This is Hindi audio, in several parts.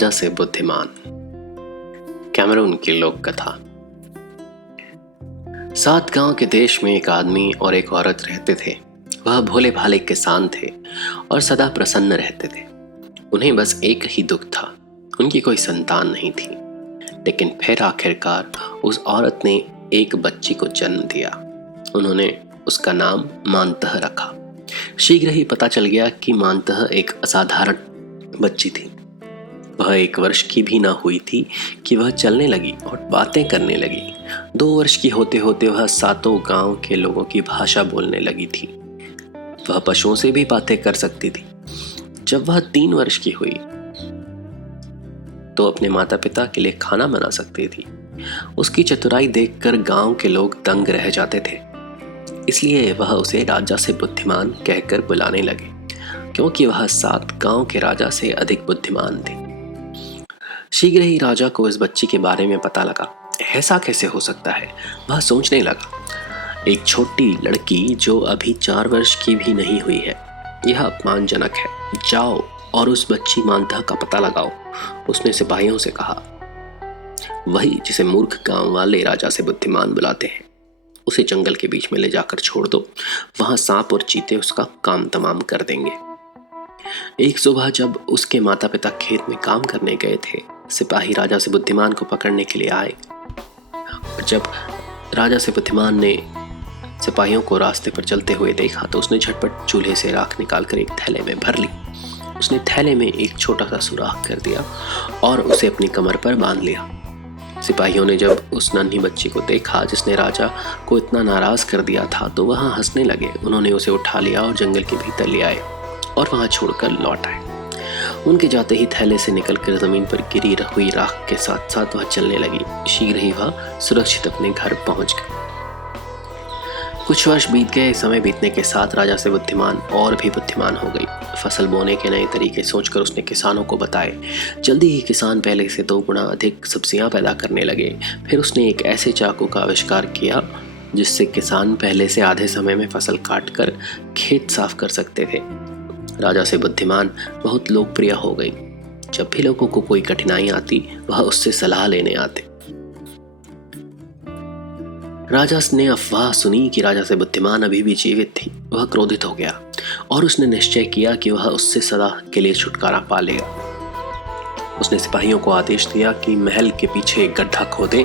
राजा से बुद्धिमान। कैमरून की लोक कथा। 7 गांव के देश में एक आदमी और एक औरत रहते थे। वह भोले भाले किसान थे और सदा प्रसन्न रहते थे। उन्हें बस एक ही दुख था, उनकी कोई संतान नहीं थी। लेकिन फिर आखिरकार उस औरत ने एक बच्ची को जन्म दिया। उन्होंने उसका नाम मानतह रखा। शीघ्र ही पता चल गया कि मानतह एक असाधारण बच्ची थी। वह 1 वर्ष की भी ना हुई थी कि वह चलने लगी और बातें करने लगी। 2 वर्ष की होते होते वह 7 गांव के लोगों की भाषा बोलने लगी थी। वह पशुओं से भी बातें कर सकती थी। जब वह 3 वर्ष की हुई तो अपने माता पिता के लिए खाना बना सकती थी। उसकी चतुराई देखकर गांव के लोग दंग रह जाते थे। इसलिए वह उसे राजा से बुद्धिमान कहकर बुलाने लगे, क्योंकि वह 7 गांव के राजा से अधिक बुद्धिमान थी। शीघ्र ही राजा को इस बच्ची के बारे में पता लगा। ऐसा कैसे हो सकता है, वह सोचने लगा। एक छोटी लड़की जो अभी 4 वर्ष की भी नहीं हुई है, यह अपमानजनक है। जाओ और उस बच्ची मानतह का पता लगाओ, उसने सिपाहियों से कहा। वही जिसे मूर्ख गांव वाले राजा से बुद्धिमान बुलाते हैं, उसे जंगल के बीच में ले जाकर छोड़ दो। वहां सांप और चीते उसका काम तमाम कर देंगे। एक सुबह जब उसके माता पिता खेत में काम करने गए थे, सिपाही राजा से बुद्धिमान को पकड़ने के लिए आए। जब राजा से बुद्धिमान ने सिपाहियों को रास्ते पर चलते हुए देखा तो उसने झटपट चूल्हे से राख निकालकर एक थैले में भर ली। उसने थैले में एक छोटा सा सुराख कर दिया और उसे अपनी कमर पर बांध लिया। सिपाहियों ने जब उस नन्ही बच्ची को देखा जिसने राजा को इतना नाराज कर दिया था, तो वहां हंसने लगे। उन्होंने उसे उठा लिया और जंगल के भीतर ले आए और वहां छोड़कर लौट आए। उनके जाते ही थैले से निकलकर जमीन पर गिरी हुई राख के साथ साथ वह चलने लगी। शीघ्र ही वह सुरक्षित अपने घर पहुंच गई। कुछ वर्ष बीत गए। समय बीतने के साथ राजा से बुद्धिमान और भी बुद्धिमान हो गई। फसल बोने के नए तरीके सोचकर उसने किसानों को बताए। जल्दी ही किसान पहले से 2 गुना अधिक सब्जियां पैदा करने लगे। फिर उसने एक ऐसे चाकू का आविष्कार किया जिससे किसान पहले से आधे समय में फसल काटकर खेत साफ कर सकते थे। राजा से बुद्धिमान बहुत लोकप्रिय हो गई। जब भी लोगों को कोई कठिनाई आती, वह उससे सलाह लेने आते। राजा ने अफवाह सुनी कि राजा से बुद्धिमान अभी भी जीवित थी। वह क्रोधित हो गया और उसने निश्चय किया कि वह उससे सदा के लिए छुटकारा पा लेगा। उसने सिपाहियों को आदेश दिया कि महल के पीछे एक गड्ढा खोदें।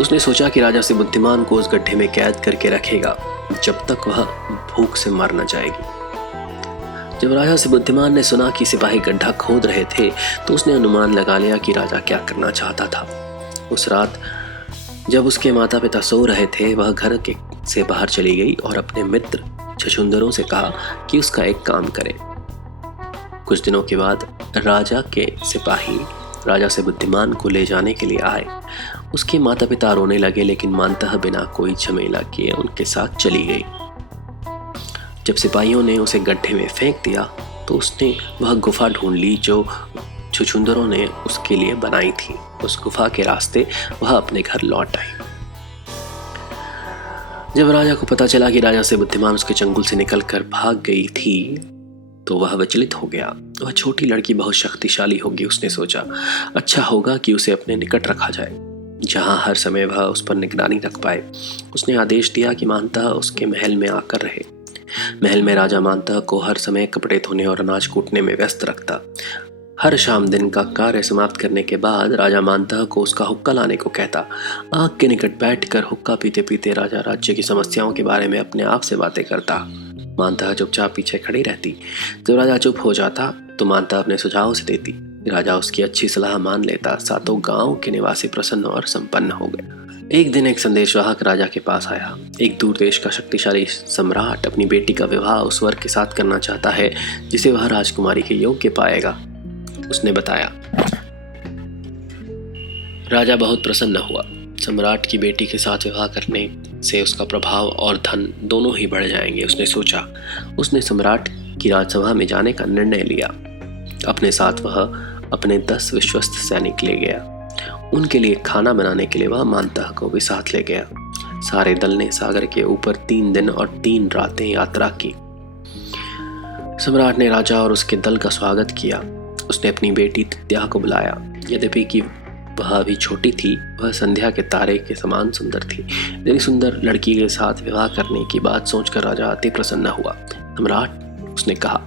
उसने सोचा कि राजा से बुद्धिमान को उस गड्ढे में कैद करके रखेगा जब तक वह भूख से मर न जाएगी। जब राजा से बुद्धिमान ने सुना कि सिपाही गड्ढा खोद रहे थे, तो उसने अनुमान लगा लिया कि राजा क्या करना चाहता था। उस रात जब उसके माता पिता सो रहे थे, वह घर से बाहर चली गई और अपने मित्र छछूंदरों से कहा कि उसका एक काम करें। कुछ दिनों के बाद राजा के सिपाही राजा से बुद्धिमान को ले जाने के लिए आए। उसके माता पिता रोने लगे, लेकिन मानतह बिना कोई झमेला किए उनके साथ चली गई। जब सिपाहियों ने उसे गड्ढे में फेंक दिया तो उसने वह गुफा ढूंढ ली जो छछूंदरों ने उसके लिए बनाई थी। उस गुफा के रास्ते वह अपने घर लौट आई। जब राजा को पता चला कि राजा से बुद्धिमान उसके चंगुल से निकलकर भाग गई थी, तो वह विचलित हो गया। वह छोटी लड़की बहुत शक्तिशाली होगी, उसने सोचा। अच्छा होगा कि उसे अपने निकट रखा जाए, जहां हर समय वह उस पर निगरानी रख पाए। उसने आदेश दिया कि मानतह उसके महल में आकर रहे। महल में राजा मानतह को हर समय कपड़े धोने और अनाज कूटने में व्यस्त रखता। हर शाम दिन का कार्य समाप्त करने के बाद राजा मानतह को उसका हुक्का लाने को कहता। आग के निकट बैठकर हुक्का पीते पीते राजा राज्य की समस्याओं के बारे में अपने आप से बातें करता। मानतह चुपचाप पीछे खड़ी रहती। जब राजा चुप हो जाता तो मानतह अपने सुझाव से देती। राजा उसकी अच्छी सलाह मान लेता। 7 गांव के निवासी प्रसन्न और संपन्न हो गए। एक दिन एक संदेशवाहक राजा के पास आया। एक दूर देश का शक्तिशाली सम्राट अपनी बेटी का विवाह उस वर के साथ करना चाहता है जिसे वह राजकुमारी के योग्य पाएगा, उसने बताया। राजा बहुत प्रसन्न हुआ। सम्राट की बेटी के साथ विवाह करने से उसका प्रभाव और धन दोनों ही बढ़ जाएंगे, उसने सोचा। उसने सम्राट की राजसभा में जाने का निर्णय लिया। अपने साथ वह अपने 10 विश्वस्त सैनिक ले गया। उनके लिए खाना बनाने के लिए वह मानतह को भी साथ ले गया। सारे दल ने सागर के ऊपर 3 दिन और 3 रातें यात्रा की। सम्राट ने राजा और उसके दल का स्वागत किया। उसने अपनी बेटी तित्या को बुलाया। यद्यपि कि वह अभी छोटी थी, वह संध्या के तारे के समान सुंदर थी। इतनी सुंदर लड़की के साथ विवाह करने की बात सोचकर राजा अति प्रसन्न हुआ। सम्राट, उसने कहा,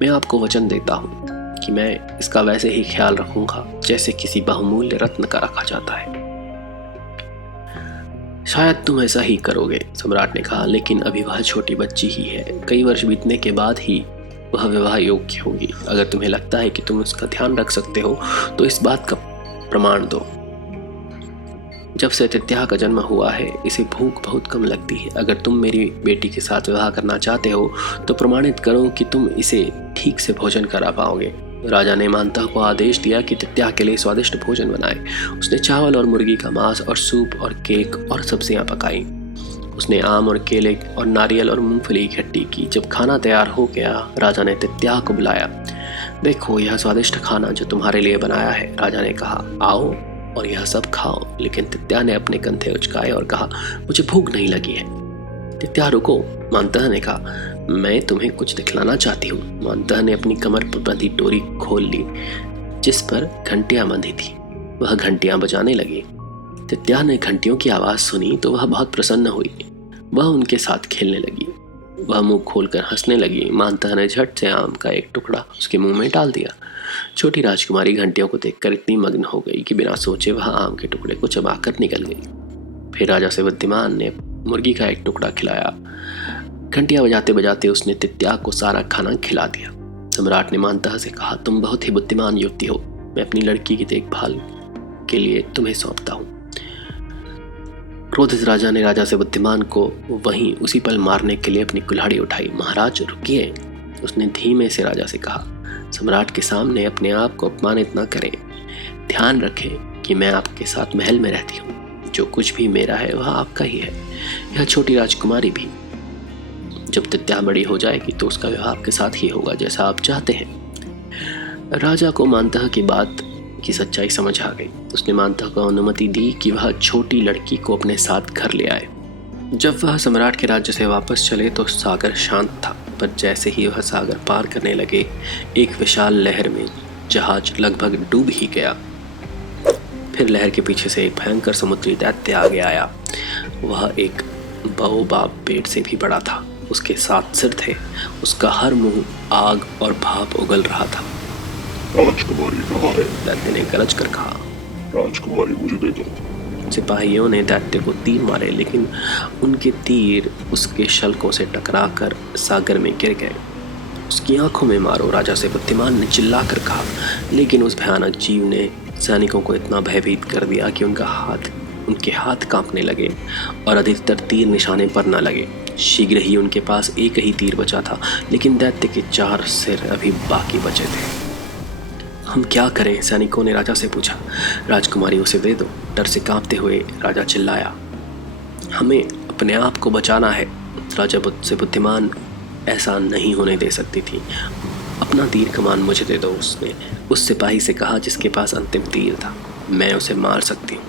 मैं आपको वचन देता हूँ कि मैं इसका वैसे ही ख्याल रखूंगा जैसे किसी बहुमूल्य रत्न का रखा जाता है। शायद तुम ऐसा ही करोगे, सम्राट ने कहा, लेकिन अभी वह छोटी बच्ची ही है। कई वर्ष बीतने के बाद ही वह विवाह योग्य होगी। अगर तुम्हें लगता है कि तुम उसका ध्यान रख सकते हो तो इस बात का प्रमाण दो। जब से तित्या का जन्म हुआ है इसे भूख बहुत कम लगती है। अगर तुम मेरी बेटी के साथ विवाह करना चाहते हो तो प्रमाणित करो कि तुम इसे ठीक से भोजन करा पाओगे। राजा ने मानता को आदेश दिया कि तित्या के लिए स्वादिष्ट भोजन बनाए। उसने चावल और मुर्गी का मांस और सूप और केक और सब्जियां पकाई। उसने आम और केले और नारियल और मूंगफली इकट्ठी की। जब खाना तैयार हो गया, राजा ने तित्या को बुलाया। देखो, यह स्वादिष्ट खाना जो तुम्हारे लिए बनाया है, राजा ने कहा, आओ और यह सब खाओ। लेकिन तित्या ने अपने कंधे उचकाए और कहा, मुझे भूख नहीं लगी है। तित्या रुको, मानतह ने कहा, मैं तुम्हें कुछ दिखलाना चाहती हूँ। मानतह ने अपनी कमर पर बंधी डोरी खोल ली जिस पर घंटियां बंधी थी। वह घंटियां बजाने लगी। तित्या ने घंटियों की आवाज सुनी तो वह बहुत प्रसन्न हुई। वह उनके साथ खेलने लगी। वह मुंह खोलकर हंसने लगी। मानतह ने झट से आम का एक टुकड़ा उसके मुंह में डाल दिया। छोटी राजकुमारी घंटियों को देखकर इतनी मग्न हो गई कि बिना सोचे वह आम के टुकड़े को चबाकर निकल गई। फिर राजा से बुद्धिमान ने मुर्गी का एक टुकड़ा खिलाया। घंटियां बजाते बजाते उसने तित्या को सारा खाना खिला दिया। सम्राट ने मानतह से कहा, तुम बहुत ही बुद्धिमान युवती हो। मैं अपनी लड़की की देखभाल के लिए तुम्हें सौंपता हूँ। क्रोधित राजा ने राजा से बुद्धिमान को वहीं उसी पल मारने के लिए अपनी कुल्हाड़ी उठाई। महाराज रुकिए, उसने धीमे से राजा से कहा, सम्राट के सामने अपने आप को अपमानित न करें। ध्यान रखें कि मैं आपके साथ महल में रहती हूँ। जो कुछ भी मेरा है वह आपका ही है। यह छोटी राजकुमारी भी। जब तित्या बड़ी हो जाएगी तो उसका विवाह आपके साथ ही होगा जैसा आप चाहते हैं। राजा को मानतह की बात की सच्चाई समझ आ गई। उसने मानतह को अनुमति दी कि वह छोटी लड़की को अपने साथ घर ले आए। जब वह सम्राट के राज्य से वापस चले तो सागर शांत था, पर जैसे ही वह सागर पार करने लगे, एक विशाल लहर में जहाज लगभग डूब ही गया। फिर लहर के पीछे से एक भयंकर समुद्री दैत्य आगे आया। वह एक बाओबाब पेड़ से भी बड़ा था। उसके 7 सिर थे। उसका हर मुंह आग और भाप उगल रहा था। राजकुमारी कहाँ है? दैत्य ने गरज कर कहा। राजकुमारी मुझे दे दो। सिपाहियों ने दैत्य को तीर मारे, लेकिन उनके तीर उसके शल्कों से टकराकर सागर में गिर गए। उसकी आंखों में मारो, राजा से बुद्धिमान ने चिल्लाकर कहा। लेकिन उस भयानक जीव ने सैनिकों को इतना भयभीत कर दिया कि उनके हाथ कांपने लगे और अधिकतर तीर निशाने पर न लगे। शीघ्र ही उनके पास एक ही तीर बचा था, लेकिन दैत्य के 4 सिर अभी बाकी बचे थे। हम क्या करें? सैनिकों ने राजा से पूछा। राजकुमारी उसे दे दो, डर से कांपते हुए राजा चिल्लाया। हमें अपने आप को बचाना है। राजा से बुद्धिमान ऐसा नहीं होने दे सकती थी। अपना तीर कमान मुझे दे दो, उसने उस सिपाही से कहा जिसके पास अंतिम तीर था। मैं उसे मार सकती हूँ।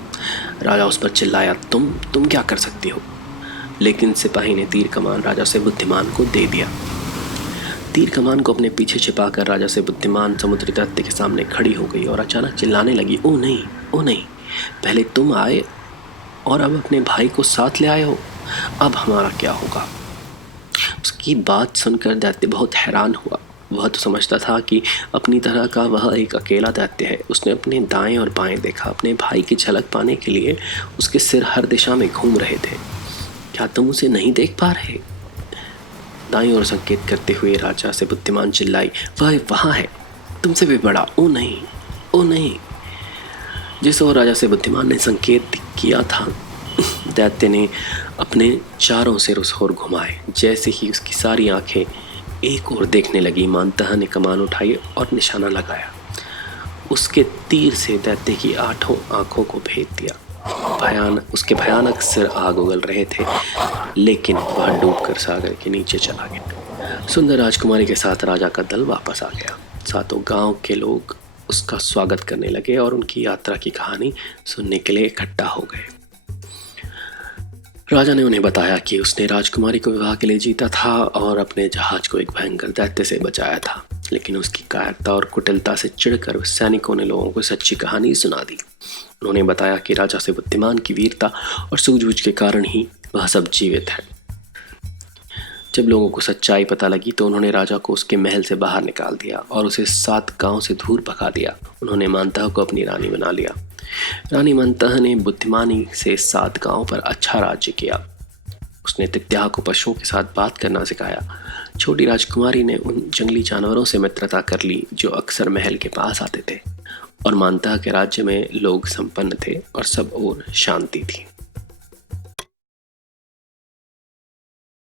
राजा उस पर चिल्लाया, तुम क्या कर सकती हो? लेकिन सिपाही ने तीर कमान राजा से बुद्धिमान को दे दिया। तीर कमान को अपने पीछे छिपाकर राजा से बुद्धिमान समुद्री दैत्य के सामने खड़ी हो गई और अचानक चिल्लाने लगी, ओ नहीं, ओ नहीं, पहले तुम आए और अब अपने भाई को साथ ले आए हो। अब हमारा क्या होगा? उसकी बात सुनकर दैत्य बहुत हैरान हुआ। वह तो समझता था कि अपनी तरह का वह एक अकेला दैत्य है। उसने अपने दाएं और बाएं देखा। अपने भाई की झलक पाने के लिए उसके सिर हर दिशा में घूम रहे थे। क्या तुम उसे नहीं देख पा रहे? दाईं ओर संकेत करते हुए राजा से बुद्धिमान चिल्लाई, वह वहाँ है, तुमसे भी बड़ा। ओ नहीं, ओ नहीं। जिस ओर राजा से बुद्धिमान ने संकेत किया था, दैत्य ने अपने चारों सिर उस ओर घुमाए। जैसे ही उसकी सारी आंखें एक ओर देखने लगी, मानतह ने कमान उठाई और निशाना लगाया। उसके तीर से दैत्य की 8 आंखों को भेद दिया। उसके भयानक सिर आग उगल रहे थे, लेकिन वह डूबकर सागर के नीचे चला गया। सुंदर राजकुमारी के साथ राजा का दल वापस आ गया। सातों गांव के लोग उसका स्वागत करने लगे और उनकी यात्रा की कहानी सुनने के लिए इकट्ठा हो गए। राजा ने उन्हें बताया कि उसने राजकुमारी को विवाह के लिए जीता था और अपने जहाज को एक भयंकर दैत्य से बचाया था। लेकिन उसकी कायरता और कुटिलता से चिढ़कर सैनिकों ने लोगों को सच्ची कहानी सुना दी। उन्होंने बताया कि राजा से बुद्धिमान की वीरता और सूझबूझ के कारण ही वह सब जीवित है। जब लोगों को सच्चाई पता लगी तो उन्होंने राजा को उसके महल से बाहर निकाल दिया और उसे 7 गांव से दूर भगा दिया। उन्होंने मानतह को अपनी रानी बना लिया। रानी मानतह ने बुद्धिमानी से 7 गांव पर अच्छा राज्य किया। उसने तित्याह को पशुओं के साथ बात करना सिखाया। छोटी राजकुमारी ने उन जंगली जानवरों से मित्रता कर ली जो अक्सर महल के पास आते थे, और मानतह के राज्य में लोग संपन्न थे और सब ओर शांति थी।